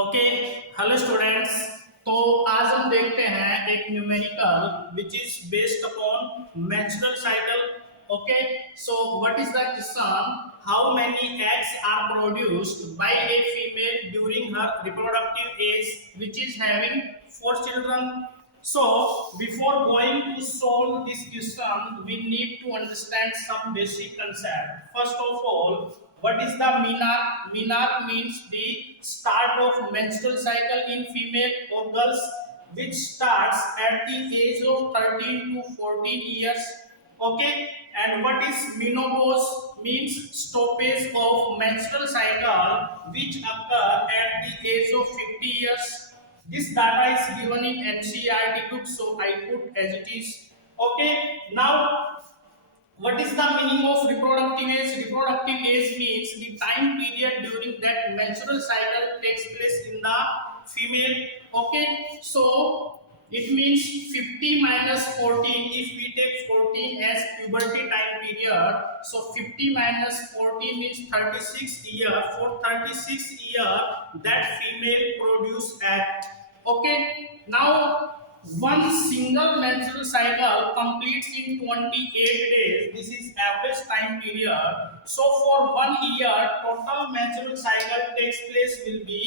Okay hello students. तो आज हम देखते हैं एक numerical which is based upon menstrual cycle. Okay, so what is the question? How many eggs are produced by a female during her reproductive age which is having 4 children? So before going to solve this question, we need to understand some basic concept. First of all, what is the menarche? Menarche means the start of menstrual cycle in female or girls, which starts at the age of 13 to 14 years. Okay, and what is menopause? Means stoppage of menstrual cycle, which occur at the age of 50 years. This data is given in NCERT book, so I put as it is. Okay, now what is the meaning of reproductive age? Reproductive age means the time period during that menstrual cycle takes place in the female. Okay, so it means 50 minus 14. If we take 14 as puberty time period, so 50 minus 14 means 36 year. For 36 year, that female produce egg. Okay, now one single menstrual cycle completes in 28 days. This is average time period. So for 1 year, total menstrual cycle takes place will be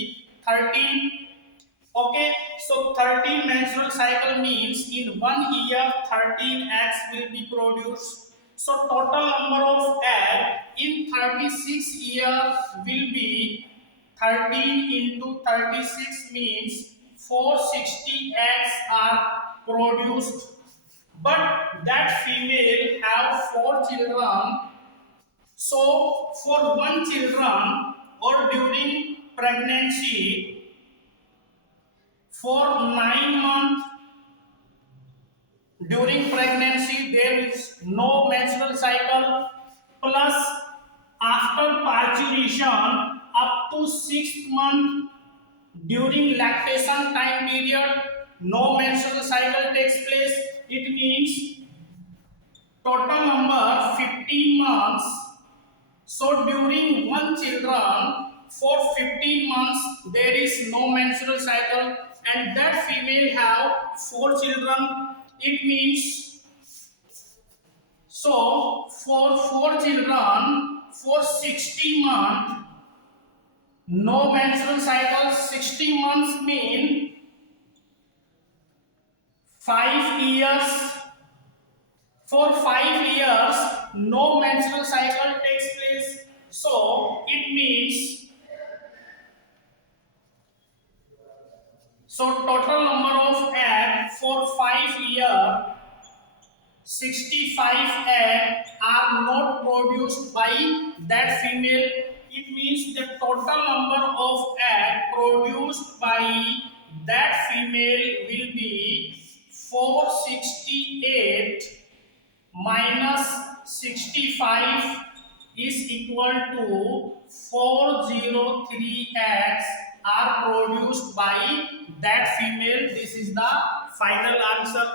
13. Okay, so 13 menstrual cycle means in 1 year 13 eggs will be produced. So total number of egg in 36 year will be 13 into 36 means 460 eggs are produced. But that female have 4 children. So for 1 children or during pregnancy, for 9 months during pregnancy there is no menstrual cycle, plus after parturition up to 6 months during lactation time period no menstrual cycle takes place. It means total number 15 months. So during 1 children for 15 months there is no menstrual cycle, and that female have 4 children. It means so for 4 children for 60 months no menstrual cycle. 60 months mean 5 years. For 5 years no menstrual cycle takes place. So it means total number of egg for 5 years 65 egg are not produced by that female. It means the total number of egg produced by that female will be 468 minus 65 is equal to 403 eggs are produced by that female. This is the final answer.